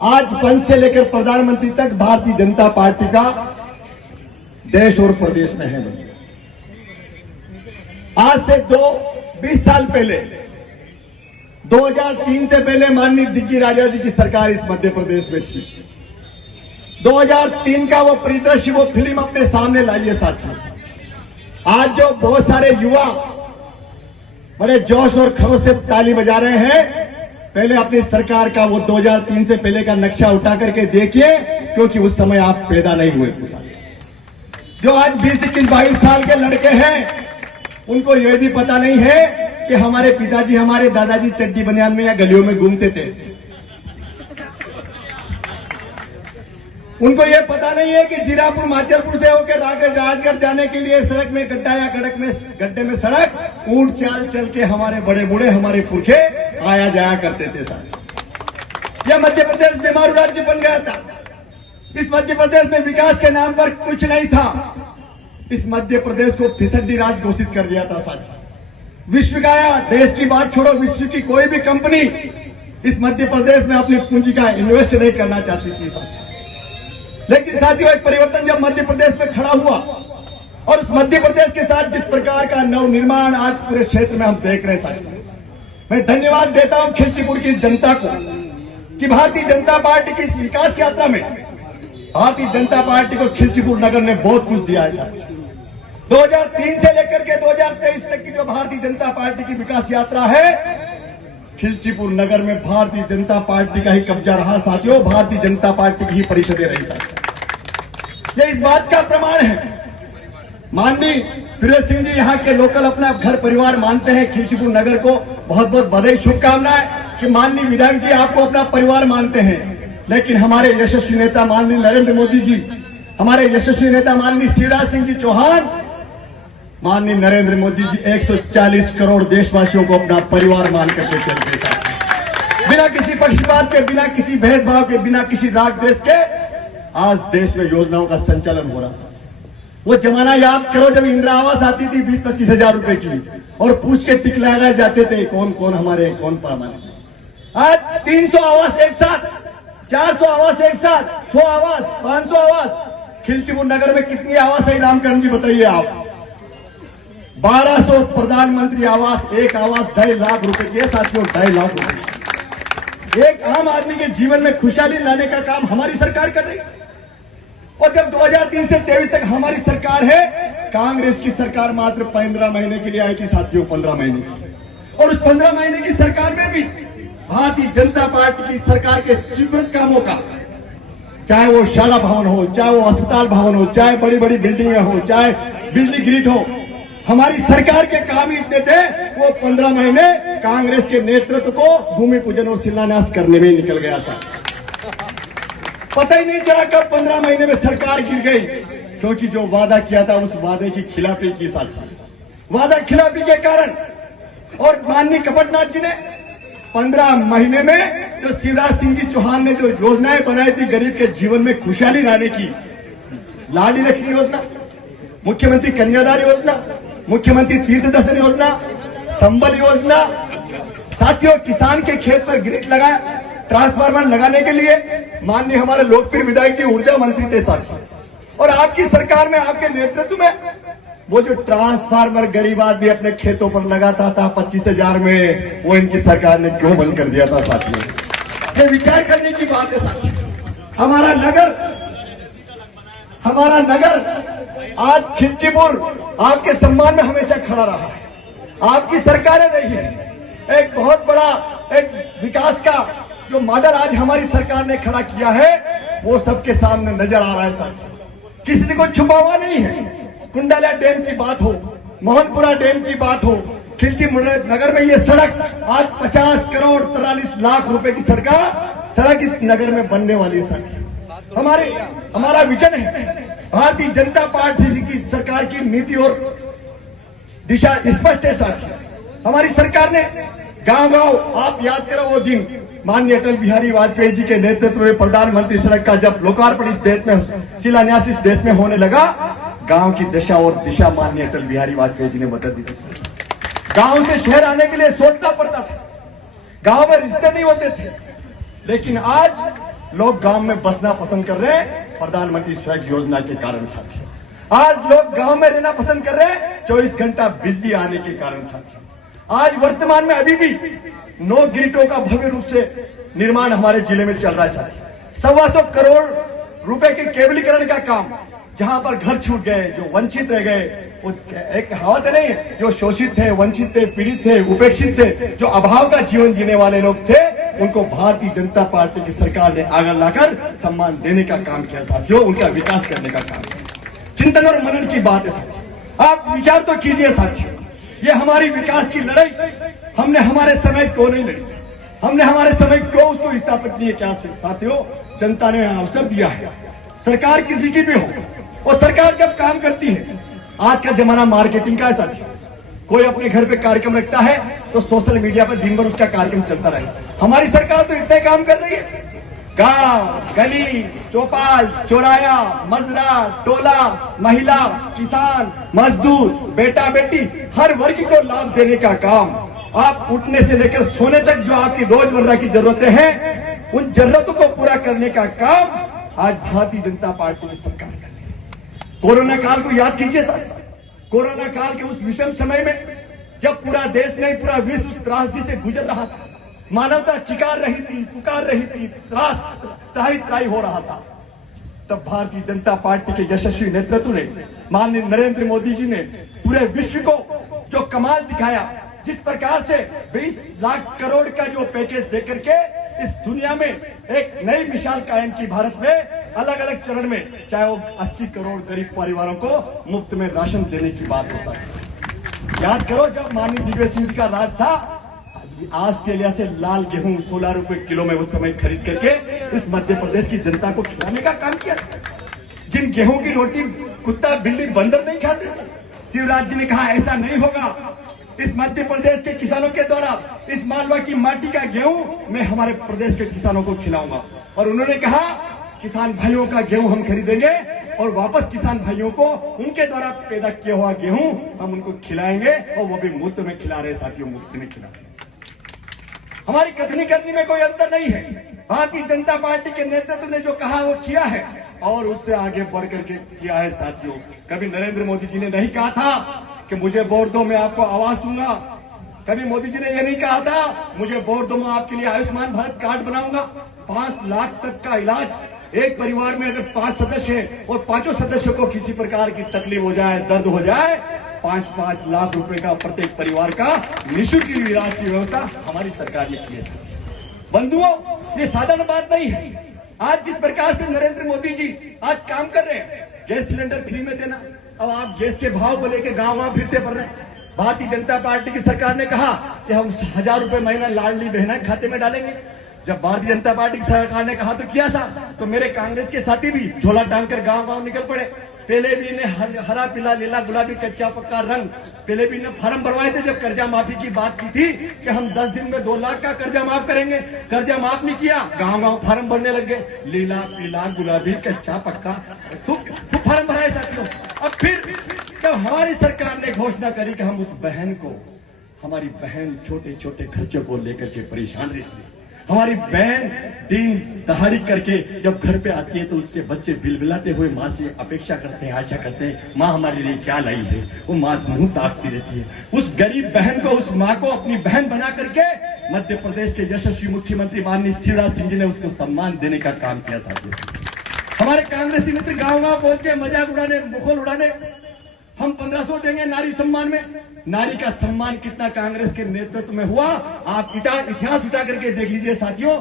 आज पंच से लेकर प्रधानमंत्री तक भारतीय जनता पार्टी का देश और प्रदेश में है। आज से 20 साल पहले 2003 से पहले माननीय दिग्गी राजा जी की सरकार इस मध्य प्रदेश में थी। 2003 का वो परिदृश्य, वो फिल्म अपने सामने लाइए साथियों। आज जो बहुत सारे युवा बड़े जोश और खरोश से ताली बजा रहे हैं, पहले अपनी सरकार का वो 2003 से पहले का नक्शा उठा करके देखिए, क्योंकि उस समय आप पैदा नहीं हुए थे साथियों। जो आज 20, 21, 22 साल के लड़के हैं, उनको यह भी पता नहीं है कि हमारे पिताजी, हमारे दादाजी चड्डी बनियान में या गलियों में घूमते थे। उनको यह पता नहीं है कि जीरापुर माचलपुर से होकर राजगढ़ जाने के लिए सड़क में गड्ढा या गड्ढे में सड़क ऊंट चाल चल के हमारे बड़े बूढ़े, हमारे पुरखे आया जाया करते थे साथ। यह मध्य प्रदेश बीमारू राज्य बन गया था। इस मध्य प्रदेश में विकास के नाम पर कुछ नहीं था। इस मध्य प्रदेश को फिसड्डी राज घोषित कर दिया था साथ। विश्व का या देश की बात छोड़ो, विश्व की कोई भी कंपनी इस मध्य प्रदेश में अपनी पूंजी का इन्वेस्ट नहीं करना चाहती थी साथ। लेकिन साथियों, एक परिवर्तन जब मध्य प्रदेश में खड़ा हुआ और उस मध्य प्रदेश के साथ जिस प्रकार का नवनिर्माण आज पूरे क्षेत्र में हम देख रहे हैं साथियों, मैं धन्यवाद देता हूं खिलचीपुर की इस जनता को कि भारतीय जनता पार्टी की इस विकास यात्रा में भारतीय जनता पार्टी को खिलचीपुर नगर ने बहुत कुछ दिया है साथियों। 2003 से लेकर के 2023 तक की जो भारतीय जनता पार्टी की विकास यात्रा है, खिलचीपुर नगर में भारतीय जनता पार्टी का ही कब्जा रहा साथियों। भारतीय जनता पार्टी की ही परिषदें रही साथियों। ये इस बात का प्रमाण है। माननीय प्रिय सिंह जी यहाँ के लोकल अपना घर परिवार मानते हैं। खिलचीपुर नगर को बहुत बहुत बधाई, शुभकामनाएं कि माननीय विधायक जी आपको अपना परिवार मानते हैं। लेकिन हमारे यशस्वी नेता माननीय नरेंद्र मोदी जी, हमारे यशस्वी नेता माननीय शिवराज सिंह जी चौहान, माननीय नरेंद्र मोदी जी 140 करोड़ देशवासियों को अपना परिवार मान करके चलते साथ, बिना किसी पक्षपात के, बिना किसी भेदभाव के, बिना किसी राग द्वेष के आज देश में योजनाओं का संचालन हो रहा था। वो जमाना याद करो जब इंदिरा आवास आती थी 20-25 हजार रुपए की, और पूछ के टिक लगाए जाते थे कौन कौन हमारे, कौन पर हमारे। आज 300 आवास एक साथ, 400 आवास एक साथ, 100 आवास, 500 आवास। खिलचीपुर नगर में कितनी आवास है रामकरण जी बताइए आप? 1200 प्रधानमंत्री आवास, एक आवास 2.5 लाख रुपए की है साथियों, 2.5 लाख रुपए। एक आम आदमी के जीवन में खुशहाली लाने का काम हमारी सरकार कर रही है। और जब 2003 से 23 तक हमारी सरकार है, कांग्रेस की सरकार मात्र 15 महीने के लिए आई थी साथियों, 15 महीने की। और उस 15 महीने की सरकार में भी भारतीय जनता पार्टी की सरकार के स्वीकृत कामों का, चाहे वो शाला भवन हो, चाहे वो अस्पताल भवन हो, चाहे बड़ी बड़ी बिल्डिंगें हो, चाहे बिजली ग्रिड हो, हमारी सरकार के काम ही इतने थे, वो 15 महीने कांग्रेस के नेतृत्व को भूमि पूजन और शिलान्यास करने में निकल गया था। पता ही नहीं चला कब 15 महीने में सरकार गिर गई, क्योंकि जो वादा किया था उस वादे की खिलाफी की साथी, वादा खिलाफी के कारण। और माननीय कपटनाथ जी ने 15 महीने में जो शिवराज सिंह जी चौहान ने जो योजनाएं बनाई थी गरीब के जीवन में खुशहाली लाने की, लाडली लक्ष्मी योजना, मुख्यमंत्री कन्यादान योजना, मुख्यमंत्री तीर्थ दर्शन योजना, संबल योजना, साथियों किसान के खेत पर ग्रिड लगाया, ट्रांसफार्मर लगाने के लिए माननीय हमारे लोकप्रिय विधायक जी ऊर्जा मंत्री थे साथियों। और आपकी सरकार में, आपके नेतृत्व में वो जो ट्रांसफार्मर गरीब आदमी अपने खेतों पर लगाता था 25,000 में, वो इनकी सरकार ने क्यों बंद कर दिया था साथियों? ये विचार करने की बात है साथियों। हमारा नगर आज खिलचीपुर आपके सम्मान में हमेशा खड़ा रहा है। आपकी सरकारें रही है। एक बहुत बड़ा एक विकास का जो मॉडल आज हमारी सरकार ने खड़ा किया है, वो सबके सामने नजर आ रहा है साथियों। किसी को छुपा हुआ नहीं है। कुंडाला डैम की बात हो, मोहनपुरा डैम की बात हो, खिलचीपुर नगर में ये सड़क आज 50 करोड़ 43 लाख रुपए की सड़क इस नगर में बनने वाली है साथियों। हमारा विजन है। भारतीय जनता पार्टी की सरकार की नीति और दिशा स्पष्ट है साथियों। हमारी सरकार ने गांव-गांव, आप याद करो वो दिन माननीय अटल बिहारी वाजपेयी जी के नेतृत्व में प्रधानमंत्री सड़क का जब लोकार्पण इस देश में, शिलान्यास इस देश में होने लगा, गांव की दशा और दिशा माननीय अटल बिहारी वाजपेयी जी ने बदल दी थी। गांव से शहर आने के लिए सोचना पड़ता था, गांव में रिश्ते नहीं होते थे। लेकिन आज लोग गांव में बसना पसंद कर रहे हैं प्रधानमंत्री सड़क योजना के कारण साथियों। आज लोग गांव में रहना पसंद कर रहे हैं 24 घंटा बिजली आने के कारण साथियों। आज वर्तमान में अभी भी 9 ग्रिडों का भव्य रूप से निर्माण हमारे जिले में चल रहा है साथियों। 125 करोड़ रुपए के केबलीकरण का काम, जहां पर घर छूट गए, जो वंचित रह गए, वो एक कहावत नहीं, जो शोषित थे, वंचित थे, पीड़ित थे, उपेक्षित थे, जो अभाव का जीवन जीने वाले लोग थे, उनको भारतीय जनता पार्टी की सरकार ने आगे लाकर सम्मान देने का काम किया साथियों, उनका विकास करने का काम किया। चिंतन और मनन की बात है साथियों, आप विचार तो कीजिए साथियों। ये हमारी विकास की लड़ाई हमने हमारे समय क्यों नहीं लड़ी, हमने हमारे समय क्यों उसको स्थापित नहीं किया साथियों। जनता ने अवसर दिया है, सरकार किसी की भी हो, और सरकार जब काम करती है, आज का जमाना मार्केटिंग का है साथियों। कोई अपने घर पे कार्यक्रम रखता है तो सोशल मीडिया पर दिन भर उसका कार्यक्रम चलता रहे। हमारी सरकार तो इतने काम कर रही है, गांव, गली, चौपाल, चौराया, मजरा, टोला, महिला, किसान, मजदूर, बेटा बेटी, हर वर्ग को लाभ देने का काम। आप उठने से लेकर सोने तक जो आपकी रोजमर्रा की जरूरतें हैं, उन जरूरतों को पूरा करने का काम आज भारतीय जनता पार्टी की सरकार कर रही है। कोरोना काल को याद कीजिए साहब, कोरोना काल के उस विषम समय में जब पूरा देश नहीं पूरा विश्व उस त्रासदी से गुजर रहा था, मानवता चिकार रही थी, पुकार रही थी, त्राही हो रहा था, तब भारतीय जनता पार्टी के यशस्वी नेतृत्व ने, माननीय नरेंद्र मोदी जी ने पूरे विश्व को जो कमाल दिखाया, जिस प्रकार से 20 लाख करोड़ का जो पैकेज देकर के इस दुनिया में एक नई मिसाल कायम की भारत में, अलग अलग चरण में, चाहे वो 80 करोड़ गरीब परिवारों को मुफ्त में राशन देने की बात हो सकती। याद करो जब माननीय दिग्विजय सिंह जी का राज था, ऑस्ट्रेलिया से लाल गेहूं 16 रुपए किलो में उस समय खरीद करके इस मध्य प्रदेश की जनता को खिलाने का काम किया। जिन गेहूं की रोटी कुत्ता बिल्ली बंदर नहीं खाते, शिवराज जी ने कहा ऐसा नहीं होगा, इस मध्य प्रदेश के किसानों के द्वारा इस मालवा की माटी का गेहूं मैं हमारे प्रदेश के किसानों को खिलाऊंगा। और उन्होंने कहा किसान भाइयों का गेहूं हम खरीदेंगे और वापस किसान भाइयों को उनके द्वारा पैदा किया हुआ गेहूं हम उनको खिलाएंगे, और वो भी मुफ्त में खिला रहे साथियों, मुफ्त में खिला रहे। हमारी कथनी करनी में कोई अंतर नहीं है। भारतीय जनता पार्टी के नेतृत्व ने जो कहा वो किया है, और उससे आगे बढ़ करके किया है साथियों। कभी नरेंद्र मोदी जी ने नहीं कहा था कि मुझे वोट दो मैं आपको आवास दूंगा, कभी मोदी जी ने यह नहीं कहा था मुझे वोट दो मैं आपके लिए आयुष्मान भारत कार्ड बनाऊंगा। 5 लाख तक का इलाज एक परिवार में अगर 5 सदस्य हैं और 5 सदस्यों को किसी प्रकार की तकलीफ हो जाए, दर्द हो जाए, 5-5 लाख रुपए का प्रत्येक परिवार का निःशुल्क इलाज की व्यवस्था हमारी सरकार ने की है साथियों। बंधुओं, ये साधारण बात नहीं है। आज जिस प्रकार से नरेंद्र मोदी जी आज काम कर रहे हैं, गैस सिलेंडर फ्री में देना, अब आप गैस के भाव को लेकर गांव फिरते पड़ रहे हैं। भारतीय जनता पार्टी की सरकार ने कहा कि हम 1000 रुपए महीना लाडली बहना खाते में डालेंगे। जब भारतीय जनता पार्टी की सरकार ने कहा तो किया था, तो मेरे कांग्रेस के साथी भी झोला टांगकर गांव निकल पड़े। पहले भी इन्हें हरा पीला नीला गुलाबी कच्चा पक्का रंग, पहले भी इन्हें फार्म भरवाए थे जब कर्जा माफी की बात की थी कि हम 10 दिन में 2 लाख का कर्जा माफ करेंगे। कर्जा माफ नहीं किया, गांव फार्म भरने लग गए, लीला पीला गुलाबी कच्चा पक्का खूब फार्म भराए साथियों। अब फिर जब हमारी सरकार ने घोषणा करी कि हम उस बहन को, हमारी बहन छोटे छोटे खर्चों को लेकर के परेशान रहती है, हमारी बहन दिन दहाड़ी करके जब घर पे आती है तो उसके बच्चे बिलबिलाते हुए माँ से अपेक्षा करते हैं, आशा करते हैं माँ हमारे लिए क्या लाई है, वो माँ मुंह ताकती रहती है। उस गरीब बहन को, उस माँ को अपनी बहन बना करके मध्य प्रदेश के यशस्वी मुख्यमंत्री माननीय शिवराज सिंह जी ने उसको सम्मान देने का काम किया साथियों। हमारे कांग्रेसी मित्र गाँव पहुंच के मजाक उड़ाने, मुखौल उड़ाने, हम 1500 देंगे नारी सम्मान में। नारी का सम्मान कितना कांग्रेस के नेतृत्व में हुआ, आप इतिहास उठा करके देख लीजिए साथियों।